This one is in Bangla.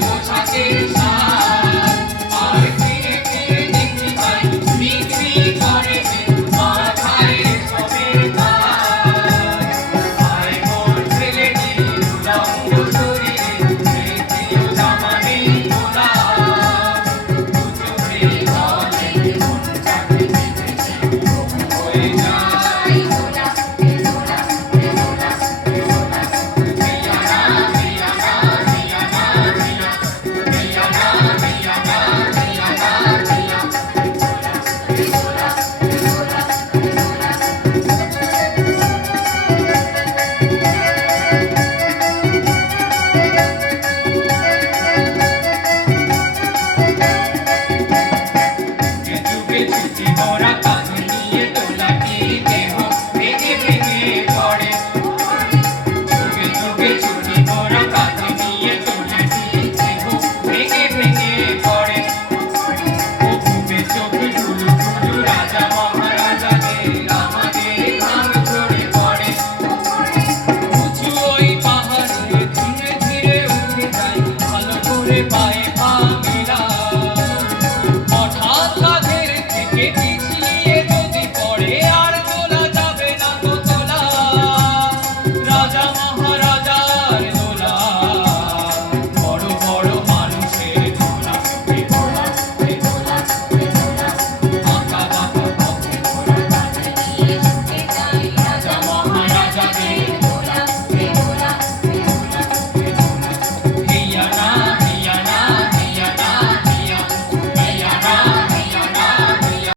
পোশাকে সাজ আর ফিরে ফিরে দেখতে পাই বিক্রি করে মাথায় সবের তাজ আয় মোর ছেলেটি রঙ্গ শরীরে প্রিয় জামা নেই গোলাপ দুচোখে জলে মনটাকে কেঁদেছে হয়ে যায় ছুটি ভরা কাঁধ নিয়ে দোলাটি দেহ ভেঙে ভেঙে পড়ে যুগে যুগে ছুটি ভরা কাঁধ নিয়ে দোলাটি দেহ ভেঙে ভেঙে পড়ে ও ঘুমে চোখে ঢুলু ঢুলু রাজা মহারাজাদের আমাদের ঘাম ঝরে পড়ে উঁচু ওই পাহাড়ে ধীরে ধীরে উঠে যাই ভালো করে পায়ে